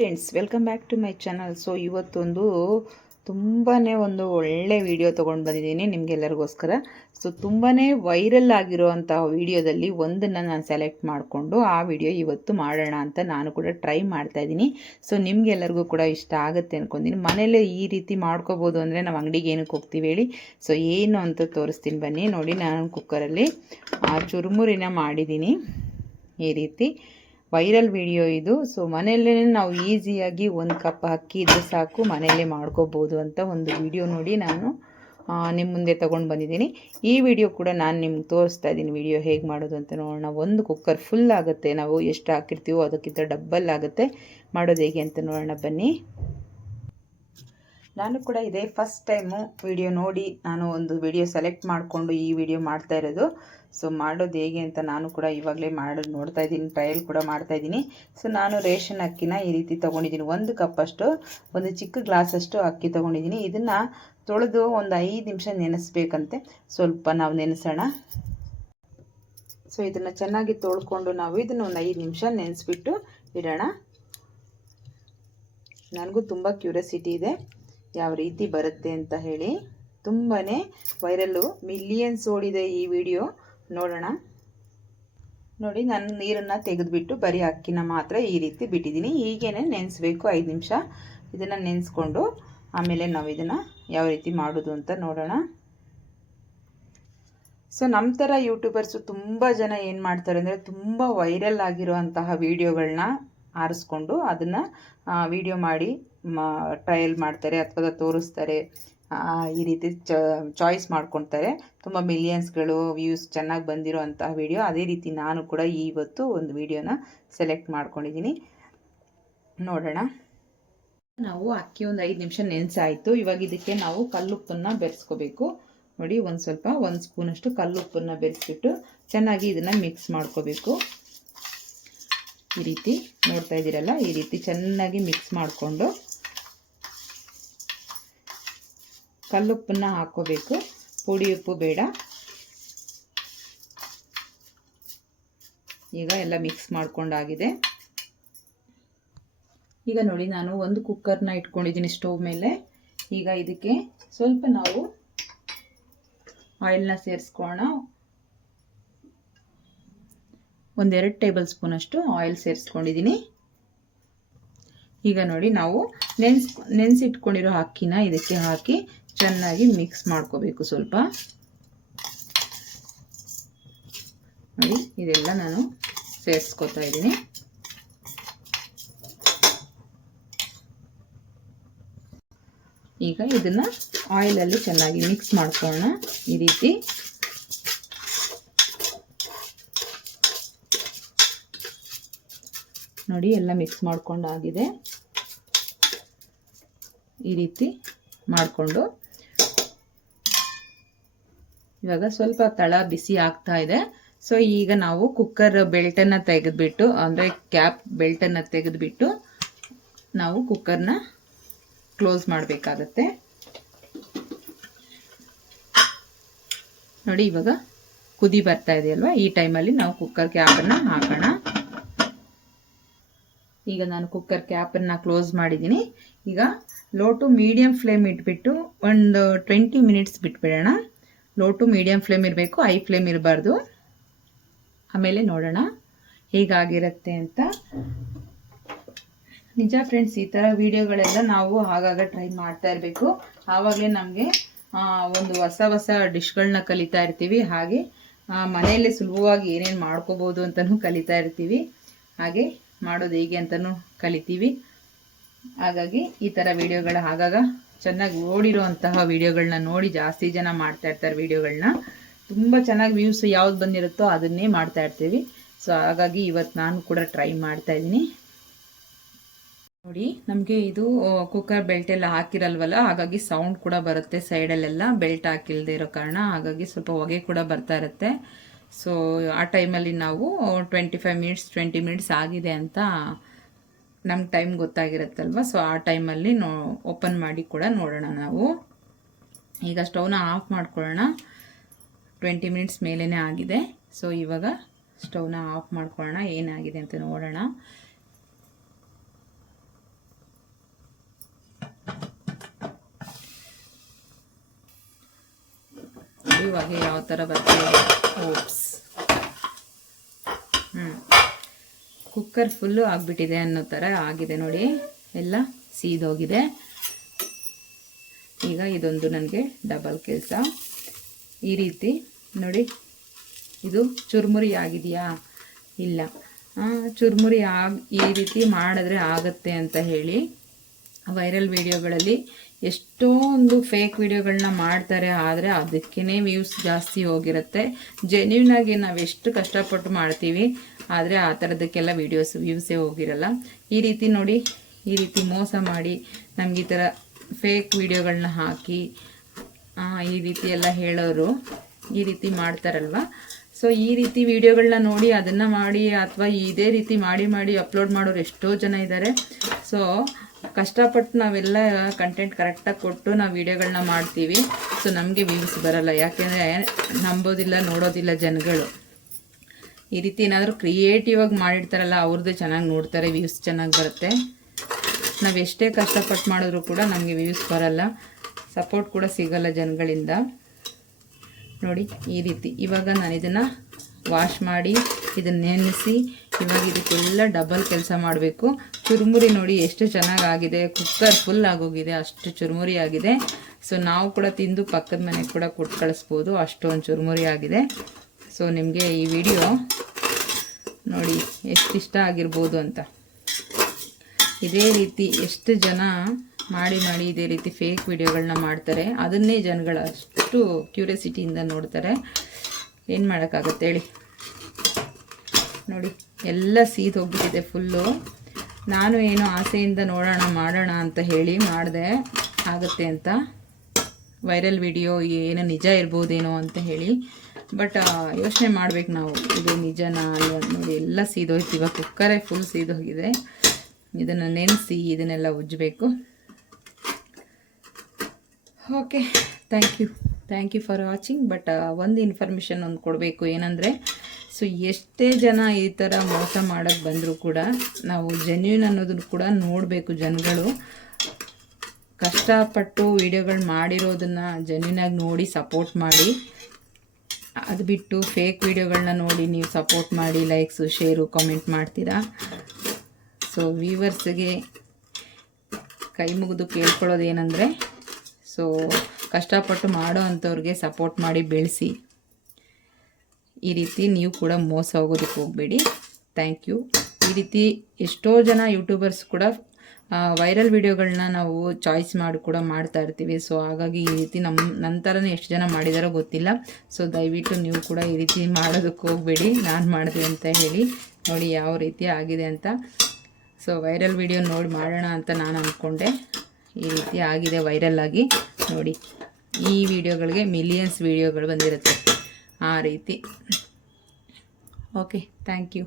Friends, welcome back to my channel. So ಇವತ್ತೊಂದು ತುಂಬಾ ಒಂದು ಒಳ್ಳೆ ವಿಡಿಯೋ ತೊಗೊಂಡು ಬಂದಿದ್ದೀನಿ ನಿಮಗೆಲ್ಲರಿಗೋಸ್ಕರ. ಸೊ ತುಂಬಾ ವೈರಲ್ ಆಗಿರೋವಂತಹ ವಿಡಿಯೋದಲ್ಲಿ ಒಂದನ್ನು ನಾನು ಸೆಲೆಕ್ಟ್ ಮಾಡಿಕೊಂಡು ಆ ವಿಡಿಯೋ ಇವತ್ತು ಮಾಡೋಣ ಅಂತ ನಾನು ಕೂಡ ಟ್ರೈ ಮಾಡ್ತಾಯಿದ್ದೀನಿ. ಸೊ ನಿಮಗೆಲ್ಲರಿಗೂ ಕೂಡ ಇಷ್ಟ ಆಗುತ್ತೆ ಅಂದ್ಕೊಂಡಿದ್ದೀನಿ. ಮನೇಲೇ ಈ ರೀತಿ ಮಾಡ್ಕೋಬೋದು ಅಂದರೆ ನಾವು ಅಂಗಡಿಗೆ ಏನಕ್ಕೆ ಹೋಗ್ತೀವಿ ಹೇಳಿ. ಸೊ ಏನು ಅಂತ ತೋರಿಸ್ತೀನಿ ಬನ್ನಿ. ನೋಡಿ, ನಾನು ಕುಕ್ಕರಲ್ಲಿ ಚುರುಮುರಿನ ಮಾಡಿದ್ದೀನಿ. ಈ ರೀತಿ ವೈರಲ್ ವಿಡಿಯೋ ಇದು. ಸೊ ಮನೆಯಲ್ಲೇ ನಾವು ಈಸಿಯಾಗಿ 1 ಕಪ್ ಅಕ್ಕಿ ಇದ್ದರೆ ಸಾಕು, ಮನೆಯಲ್ಲೇ ಮಾಡ್ಕೋಬೋದು ಅಂತ ಒಂದು ವಿಡಿಯೋ ನೋಡಿ ನಾನು ನಿಮ್ಮ ಮುಂದೆ ತೊಗೊಂಡು ಬಂದಿದ್ದೀನಿ. ಈ ವಿಡಿಯೋ ಕೂಡ ನಾನು ನಿಮ್ಗೆ ತೋರಿಸ್ತಾ ಇದ್ದೀನಿ ವಿಡಿಯೋ ಹೇಗೆ ಮಾಡೋದು ಅಂತ ನೋಡೋಣ. ಒಂದು ಕುಕ್ಕರ್ ಫುಲ್ ಆಗುತ್ತೆ, ನಾವು ಎಷ್ಟು ಹಾಕಿರ್ತೀವೋ ಅದಕ್ಕಿಂತ ಡಬ್ಬಲ್ ಆಗುತ್ತೆ. ಮಾಡೋದು ಹೇಗೆ ಅಂತ ನೋಡೋಣ ಬನ್ನಿ. ನಾನು ಕೂಡ ಇದೇ ಫಸ್ಟ್ ಟೈಮು ವಿಡಿಯೋ ನೋಡಿ ನಾನು ಒಂದು ವಿಡಿಯೋ ಸೆಲೆಕ್ಟ್ ಮಾಡಿಕೊಂಡು ಈ ವಿಡಿಯೋ ಮಾಡ್ತಾ ಇರೋದು. ಸೊ ಮಾಡೋದು ಹೇಗೆ ಅಂತ ನಾನು ಕೂಡ ಇವಾಗಲೇ ಮಾಡೋದು ನೋಡ್ತಾ ಇದ್ದೀನಿ, ಟ್ರಯಲ್ ಕೂಡ ಮಾಡ್ತಾಯಿದ್ದೀನಿ. ಸೊ ನಾನು ರೇಷನ್ ಅಕ್ಕಿನ ಈ ರೀತಿ ತೊಗೊಂಡಿದ್ದೀನಿ. 1 ಕಪ್ಪಷ್ಟು, ಒಂದು ಚಿಕ್ಕ ಗ್ಲಾಸಷ್ಟು ಅಕ್ಕಿ ತೊಗೊಂಡಿದ್ದೀನಿ. ಇದನ್ನು ತೊಳೆದು ಒಂದು 5 ನಿಮಿಷ ನೆನೆಸ್ಬೇಕಂತೆ. ಸ್ವಲ್ಪ ನಾವು ನೆನೆಸೋಣ. ಸೊ ಇದನ್ನು ಚೆನ್ನಾಗಿ ತೊಳ್ಕೊಂಡು ನಾವು ಇದನ್ನು ಒಂದು 5 ನಿಮಿಷ ನೆನೆಸ್ಬಿಟ್ಟು ಇಡೋಣ. ನನಗೂ ತುಂಬ ಕ್ಯೂರಿಯಾಸಿಟಿ ಇದೆ ಯಾವ ರೀತಿ ಬರುತ್ತೆ ಅಂತ ಹೇಳಿ. ತುಂಬಾ ವೈರಲ್ಲು, ಮಿಲಿಯನ್ಸ್ ಓಡಿದೆ ಈ ವಿಡಿಯೋ. ನೋಡೋಣ. ನೋಡಿ, ನಾನು ನೀರನ್ನು ತೆಗೆದುಬಿಟ್ಟು ಬರೀ ಅಕ್ಕಿನ ಮಾತ್ರ ಈ ರೀತಿ ಬಿಟ್ಟಿದ್ದೀನಿ. ಹೀಗೇನೆ ನೆನೆಸ್ಬೇಕು 5 ನಿಮಿಷ. ಇದನ್ನು ನೆನೆಸ್ಕೊಂಡು ಆಮೇಲೆ ನಾವು ಇದನ್ನು ಯಾವ ರೀತಿ ಮಾಡೋದು ಅಂತ ನೋಡೋಣ. ಸೊ ನಮ್ಮ ಥರ ಯೂಟ್ಯೂಬರ್ಸು ತುಂಬ ಜನ ಏನು ಮಾಡ್ತಾರೆ ಅಂದರೆ, ತುಂಬ ವೈರಲ್ ಆಗಿರುವಂತಹ ವೀಡಿಯೋಗಳನ್ನ ಆರಿಸ್ಕೊಂಡು ಅದನ್ನು ವಿಡಿಯೋ ಮಾಡಿ ಟ್ರಯಲ್ ಮಾಡ್ತಾರೆ ಅಥವಾ ತೋರಿಸ್ತಾರೆ. ಈ ರೀತಿ ಚಾಯ್ಸ್ ಮಾಡ್ಕೊಳ್ತಾರೆ. ತುಂಬ ಮಿಲಿಯನ್ಸ್ಗಳು ವ್ಯೂಸ್ ಚೆನ್ನಾಗಿ ಬಂದಿರೋ ಅಂತಹ ವಿಡಿಯೋ. ಅದೇ ರೀತಿ ನಾನು ಕೂಡ ಇವತ್ತು ಒಂದು ವಿಡಿಯೋನ ಸೆಲೆಕ್ಟ್ ಮಾಡ್ಕೊಂಡಿದ್ದೀನಿ. ನೋಡೋಣ. ನಾವು ಅಕ್ಕಿ ಒಂದು 5 ನಿಮಿಷ ನೆನೆಸಾಯಿತು. ಇವಾಗ ಇದಕ್ಕೆ ನಾವು ಕಲ್ಲುಪ್ಪನ್ನು ಬೆರೆಸ್ಕೋಬೇಕು. ನೋಡಿ, ಒಂದು ಸ್ಪೂನಷ್ಟು ಕಲ್ಲುಪ್ಪನ್ನು ಬೆರೆಸ್ಬಿಟ್ಟು ಚೆನ್ನಾಗಿ ಇದನ್ನು ಮಿಕ್ಸ್ ಮಾಡ್ಕೋಬೇಕು. ಈ ರೀತಿ ನೋಡ್ತಾ ಇದ್ದೀರಲ್ಲ, ಈ ರೀತಿ ಚೆನ್ನಾಗಿ ಮಿಕ್ಸ್ ಮಾಡಿಕೊಂಡು ಕಲ್ಲುಪ್ಪನ್ನು ಹಾಕ್ಕೋಬೇಕು. ಪುಡಿ ಉಪ್ಪು ಬೇಡ. ಈಗ ಎಲ್ಲ ಮಿಕ್ಸ್ ಮಾಡ್ಕೊಂಡಾಗಿದೆ. ಈಗ ನೋಡಿ, ನಾನು ಒಂದು ಕುಕ್ಕರ್ನ ಇಟ್ಕೊಂಡಿದ್ದೀನಿ ಸ್ಟವ್ ಮೇಲೆ. ಈಗ ಇದಕ್ಕೆ ಸ್ವಲ್ಪ ನಾವು ಆಯಿಲ್ನ ಸೇರಿಸ್ಕೊಳ್ಳೋಣ. 1-2 ಟೇಬಲ್ ಸ್ಪೂನಷ್ಟು ಆಯಿಲ್ ಸೇರಿಸ್ಕೊಂಡಿದ್ದೀನಿ. ಈಗ ನೋಡಿ, ನಾವು ನೆನೆಸಿಟ್ಕೊಂಡಿರೋ ಅಕ್ಕಿನ ಇದಕ್ಕೆ ಹಾಕಿ ಚೆನ್ನಾಗಿ ಮಿಕ್ಸ್ ಮಾಡ್ಕೋಬೇಕು. ಸ್ವಲ್ಪ ನೋಡಿ, ಇದೆಲ್ಲ ನಾನು ಸೇರಿಸ್ಕೊತಾ ಇದ್ದೀನಿ. ಈಗ ಇದನ್ನು ಆಯಿಲಲ್ಲಿ ಚೆನ್ನಾಗಿ ಮಿಕ್ಸ್ ಮಾಡ್ಕೊಳ್ಳೋಣ. ಈ ರೀತಿ ನೋಡಿ, ಎಲ್ಲ ಮಿಕ್ಸ್ ಮಾಡ್ಕೊಂಡಾಗಿದೆ. ಈ ರೀತಿ ಮಾಡಿಕೊಂಡು ಇವಾಗ ಸ್ವಲ್ಪ ತಳ ಬಿಸಿ ಆಗ್ತಾ ಇದೆ. ಸೊ ಈಗ ನಾವು ಕುಕ್ಕರ್ ಬೆಲ್ಟನ್ನು ತೆಗೆದುಬಿಟ್ಟು, ಅಂದರೆ ಕ್ಯಾಪ್ ಬೆಲ್ಟನ್ನು ತೆಗೆದುಬಿಟ್ಟು ನಾವು ಕುಕ್ಕರ್ನ ಕ್ಲೋಸ್ ಮಾಡಬೇಕಾಗತ್ತೆ. ನೋಡಿ, ಇವಾಗ ಕುದಿ ಬರ್ತಾ ಇದೆಯಲ್ವಾ, ಈ ಟೈಮಲ್ಲಿ ನಾವು ಕುಕ್ಕರ್ ಕ್ಯಾಪನ್ನು ಹಾಕೋಣ. ಈಗ ನಾನು ಕುಕ್ಕರ್ ಕ್ಯಾಪನ್ನು ಕ್ಲೋಸ್ ಮಾಡಿದ್ದೀನಿ. ಈಗ ಲೋ ಟು ಮೀಡಿಯಮ್ ಫ್ಲೇಮ್ ಇಟ್ಬಿಟ್ಟು ಒಂದು 20 ಮಿನಿಟ್ಸ್ ಬಿಟ್ಬಿಡೋಣ. ಲೋ ಟು ಮೀಡಿಯಮ್ ಫ್ಲೇಮ್ ಇರಬೇಕು, ಹೈ ಫ್ಲೇಮ್ ಇರಬಾರ್ದು. ಆಮೇಲೆ ನೋಡೋಣ ಹೇಗಾಗಿರುತ್ತೆ ಅಂತ. ನಿಜ ಫ್ರೆಂಡ್ಸ್, ಈ ಥರ ವಿಡಿಯೋಗಳೆಲ್ಲ ನಾವು ಆಗಾಗ ಟ್ರೈ ಮಾಡ್ತಾ ಇರಬೇಕು. ಆವಾಗಲೇ ನಮಗೆ ಒಂದು ಹೊಸ ಡಿಶ್ಗಳನ್ನ ಕಲಿತಾ ಇರ್ತೀವಿ. ಹಾಗೆ ಮನೆಯಲ್ಲೇ ಸುಲಭವಾಗಿ ಏನೇನು ಮಾಡ್ಕೋಬೋದು ಅಂತಲೂ ಕಲಿತಾ ಇರ್ತೀವಿ. ಹಾಗೆ ಮಾಡೋದು ಹೇಗೆ ಅಂತಲೂ ಕಲಿತೀವಿ. ಹಾಗಾಗಿ ಈ ಥರ ವಿಡಿಯೋಗಳ ಆಗಾಗ ಚೆನ್ನಾಗಿ ಓಡಿರೋಂತಹ ವಿಡಿಯೋಗಳನ್ನ ನೋಡಿ ಜಾಸ್ತಿ ಜನ ಮಾಡ್ತಾ ಇರ್ತಾರೆ. ವಿಡಿಯೋಗಳನ್ನ ತುಂಬ ಚೆನ್ನಾಗಿ ವ್ಯೂಸ್ ಯಾವ್ದು ಬಂದಿರುತ್ತೋ ಅದನ್ನೇ ಮಾಡ್ತಾ ಇರ್ತೀವಿ. ಸೊ ಹಾಗಾಗಿ ಇವತ್ತು ನಾನು ಕೂಡ ಟ್ರೈ ಮಾಡ್ತಾ ಇದ್ದೀನಿ. ನೋಡಿ, ನಮಗೆ ಇದು ಕುಕ್ಕರ್ ಬೆಲ್ಟ್ ಎಲ್ಲ ಹಾಕಿರಲ್ವಲ್ಲ, ಹಾಗಾಗಿ ಸೌಂಡ್ ಕೂಡ ಬರುತ್ತೆ. ಸೈಡಲ್ಲೆಲ್ಲ ಬೆಲ್ಟ್ ಹಾಕಿಲ್ಲದೆ ಇರೋ ಕಾರಣ ಹಾಗಾಗಿ ಸ್ವಲ್ಪ ಹೊಗೆ ಕೂಡ ಬರ್ತಾ ಇರುತ್ತೆ. ಸೊ ಆ ಟೈಮಲ್ಲಿ ನಾವು 20 ಮಿನಿಟ್ಸ್ ಆಗಿದೆ ಅಂತ ನಮ್ಗೆ ಟೈಮ್ ಗೊತ್ತಾಗಿರುತ್ತಲ್ವ. ಸೊ ಆ ಟೈಮಲ್ಲಿ ಓಪನ್ ಮಾಡಿ ಕೂಡ ನೋಡೋಣ ನಾವು. ಈಗ ಸ್ಟವ್ನ ಆಫ್ ಮಾಡ್ಕೊಳ್ಳೋಣ. 20 ಮಿನಿಟ್ಸ್ ಮೇಲೇ ಆಗಿದೆ. ಸೊ ಇವಾಗ ಸ್ಟವ್ನ ಆಫ್ ಮಾಡ್ಕೊಳ್ಳೋಣ, ಏನಾಗಿದೆ ಅಂತ ನೋಡೋಣ. ಹೊಗೆ ಯಾವ ಥರ ಬರ್ತಿದೆ. ಓಪ್ಸ್. ಕುಕ್ಕರ್ ಫುಲ್ಲು ಆಗಿಬಿಟ್ಟಿದೆ ಅನ್ನೋ ಥರ ಆಗಿದೆ ನೋಡಿ, ಎಲ್ಲ ಸೀದೋಗಿದೆ. ಈಗ ಇದೊಂದು ನನಗೆ ಡಬಲ್ ಕೆಲಸ. ಈ ರೀತಿ ನೋಡಿ, ಇದು ಚುರುಮುರಿ ಆಗಿದೆಯಾ? ಇಲ್ಲ. ಚುರುಮುರಿ ಈ ರೀತಿ ಮಾಡಿದ್ರೆ ಆಗುತ್ತೆ ಅಂತ ಹೇಳಿ ವೈರಲ್ ವಿಡಿಯೋಗಳಲ್ಲಿ ಎಷ್ಟೊಂದು ಫೇಕ್ ವಿಡಿಯೋಗಳನ್ನ ಮಾಡ್ತಾರೆ. ಆದರೆ ಅದಕ್ಕೇ ವ್ಯೂಸ್ ಜಾಸ್ತಿ ಹೋಗಿರುತ್ತೆ. ಜೆನ್ಯೂನಾಗಿ ನಾವು ಎಷ್ಟು ಕಷ್ಟಪಟ್ಟು ಮಾಡ್ತೀವಿ, ಆದರೆ ಆ ಥರದಕ್ಕೆಲ್ಲ ವ್ಯೂಸೇ ಹೋಗಿರಲ್ಲ. ಈ ರೀತಿ ನೋಡಿ, ಈ ರೀತಿ ಮೋಸ ಮಾಡಿ ನಮ್ಗೆ ಈ ಥರ ಫೇಕ್ ವಿಡಿಯೋಗಳನ್ನ ಹಾಕಿ ಈ ರೀತಿ ಎಲ್ಲ ಹೇಳೋರು ಈ ರೀತಿ ಮಾಡ್ತಾರಲ್ವ. ಸೊ ಈ ರೀತಿ ವಿಡಿಯೋಗಳನ್ನ ನೋಡಿ ಅದನ್ನು ಮಾಡಿ ಅಥವಾ ಇದೇ ರೀತಿ ಮಾಡಿ ಅಪ್ಲೋಡ್ ಮಾಡೋರು ಎಷ್ಟೋ ಜನ ಇದ್ದಾರೆ. ಸೊ ಕಷ್ಟಪಟ್ಟು ನಾವೆಲ್ಲ ಕಂಟೆಂಟ್ ಕರೆಕ್ಟಾಗಿ ಕೊಟ್ಟು ನಾವು ವಿಡಿಯೋಗಳನ್ನ ಮಾಡ್ತೀವಿ. ಸೊ ನಮಗೆ ವ್ಯೂಸ್ ಬರಲ್ಲ, ಯಾಕೆಂದರೆ ನಂಬೋದಿಲ್ಲ, ನೋಡೋದಿಲ್ಲ ಜನಗಳು. ಈ ರೀತಿ ಏನಾದರೂ ಕ್ರಿಯೇಟಿವ್ ಆಗಿ ಮಾಡಿರ್ತಾರಲ್ಲ, ಅವ್ರದ್ದು ಚೆನ್ನಾಗಿ ನೋಡ್ತಾರೆ, ವ್ಯೂಸ್ ಚೆನ್ನಾಗಿ ಬರುತ್ತೆ. ನಾವು ಎಷ್ಟೇ ಕಷ್ಟಪಟ್ಟು ಮಾಡಿದ್ರೂ ಕೂಡ ನಮಗೆ ವ್ಯೂಸ್ ಬರಲ್ಲ, ಸಪೋರ್ಟ್ ಕೂಡ ಸಿಗಲ್ಲ ಜನಗಳಿಂದ. ನೋಡಿ ಈ ರೀತಿ. ಇವಾಗ ನಾನು ಇದನ್ನು ವಾಶ್ ಮಾಡಿ ಇದನ್ನು ನೆನೆಸಿ ಇವಾಗ ಇದಕ್ಕೆಲ್ಲ ಡಬಲ್ ಕೆಲಸ ಮಾಡಬೇಕು. ಚುರುಮುರಿ ನೋಡಿ ಎಷ್ಟು ಚೆನ್ನಾಗಾಗಿದೆ, ಕುಕ್ಕರ್ ಫುಲ್ ಆಗೋಗಿದೆ, ಅಷ್ಟು ಚುರುಮುರಿ ಆಗಿದೆ. ಸೊ ನಾವು ಕೂಡ ತಿಂದು ಪಕ್ಕದ ಮನೆಗೆ ಕೂಡ ಕೊಟ್ಟು ಕಳಿಸ್ಬೋದು, ಅಷ್ಟೊಂದು ಚುರುಮುರಿ ಆಗಿದೆ. ಸೊ ನಿಮಗೆ ಈ ವಿಡಿಯೋ ನೋಡಿ ಎಷ್ಟು ಇಷ್ಟ ಆಗಿರ್ಬೋದು ಅಂತ. ಇದೇ ರೀತಿ ಎಷ್ಟು ಜನ ಮಾಡಿ ಇದೇ ರೀತಿ ಫೇಕ್ ವಿಡಿಯೋಗಳನ್ನ ಮಾಡ್ತಾರೆ. ಅದನ್ನೇ ಜನಗಳು ಅಷ್ಟು ಕ್ಯೂರಿಯಾಸಿಟಿಯಿಂದ ನೋಡ್ತಾರೆ. ಏನು ಮಾಡೋಕ್ಕಾಗತ್ತೆ ಹೇಳಿ. ನೋಡಿ ಎಲ್ಲ ಸೀದ್ ಹೋಗ್ಬಿಟ್ಟಿದೆ ಫುಲ್ಲು. ನಾನು ಏನೋ ಆಸೆಯಿಂದ ಮಾಡೋಣ ಅಂತ ಹೇಳಿ ಮಾಡಿದೆ, ಆಗುತ್ತೆ ಅಂತ. ವೈರಲ್ ವಿಡಿಯೋ ಏನೋ ನಿಜ ಇರ್ಬೋದೇನೋ ಅಂತ ಹೇಳಿ, ಬಟ್ ಯೋಚನೆ ಮಾಡ್ಬೇಕು ನಾವು, ಇದು ನಿಜನಾ ಅಲ್ವಾ. ನೋಡಿ ಎಲ್ಲ ಸೀದೋಯ್ತು. ಇವಾಗ ಕುಕ್ಕರೇ ಫುಲ್ ಸೀದೋಗಿದೆ. ಇದನ್ನು ನೆನೆಸಿ ಇದನ್ನೆಲ್ಲ ಉಜ್ಜಬೇಕು. Okay, thank you for watching. But ಒಂದು ಇನ್ಫಾರ್ಮೇಷನ್ ಒಂದು ಕೊಡಬೇಕು, ಏನಂದರೆ ಸೊ ಎಷ್ಟೇ ಜನ ಈ ಥರ ಮೋಸ ಮಾಡೋಕ್ಕೆ ಬಂದರೂ ಕೂಡ ನಾವು ಜೆನ್ಯೂನ್ ಅನ್ನೋದನ್ನು ಕೂಡ ನೋಡಬೇಕು. ಜನಗಳು ಕಷ್ಟಪಟ್ಟು ವಿಡಿಯೋಗಳು ಮಾಡಿರೋದನ್ನು ಜೆನ್ಯೂನಾಗಿ ನೋಡಿ ಸಪೋರ್ಟ್ ಮಾಡಿ. ಅದು ಬಿಟ್ಟು ಫೇಕ್ ವಿಡಿಯೋಗಳನ್ನ ನೋಡಿ ನೀವು ಸಪೋರ್ಟ್ ಮಾಡಿ ಲೈಕ್ಸು, ಶೇರು, ಕಾಮೆಂಟ್ ಮಾಡ್ತೀರಾ. ಸೊ ವ್ಯೂವರ್ಸ್ಗೆ ಕೈ ಮುಗಿದು ಕೇಳ್ಕೊಳ್ಳೋದು ಏನಂದರೆ, ಸೊ ಕಷ್ಟಪಟ್ಟು ಮಾಡೋ ಅಂಥವ್ರಿಗೆ ಸಪೋರ್ಟ್ ಮಾಡಿ ಬೆಳೆಸಿ. ಈ ರೀತಿ ನೀವು ಕೂಡ ಮೋಸ ಹೋಗೋದಕ್ಕೆ ಹೋಗಬೇಡಿ. Thank you. ಈ ರೀತಿ ಎಷ್ಟೋ ಜನ ಯೂಟ್ಯೂಬರ್ಸ್ ಕೂಡ ವೈರಲ್ ವಿಡಿಯೋಗಳನ್ನ ನಾವು ಚಾಯ್ಸ್ ಮಾಡಿ ಕೂಡ ಮಾಡ್ತಾ ಇರ್ತೀವಿ. ಸೊ ಹಾಗಾಗಿ ಈ ರೀತಿ ನನ್ನ ಥರನೇ ಎಷ್ಟು ಜನ ಮಾಡಿದಾರೋ ಗೊತ್ತಿಲ್ಲ. ಸೊ ದಯವಿಟ್ಟು ನೀವು ಕೂಡ ಈ ರೀತಿ ಮಾಡೋದಕ್ಕೆ ಹೋಗಬೇಡಿ. ನಾನು ಮಾಡಿದೆ ಅಂತ ಹೇಳಿ ನೋಡಿ ಯಾವ ರೀತಿ ಆಗಿದೆ ಅಂತ. ಸೊ ವೈರಲ್ ವಿಡಿಯೋ ನೋಡಿ ಮಾಡೋಣ ಅಂತ ನಾನು ಅಂದ್ಕೊಂಡೆ, ಈ ರೀತಿ ಆಗಿದೆ ವೈರಲ್ ಆಗಿ. ನೋಡಿ ಈ ವಿಡಿಯೋಗಳಿಗೆ ಮಿಲಿಯನ್ಸ್ ವಿಡಿಯೋಗಳು ಬಂದಿರುತ್ತೆ ಆ ರೀತಿ. Okay, thank you.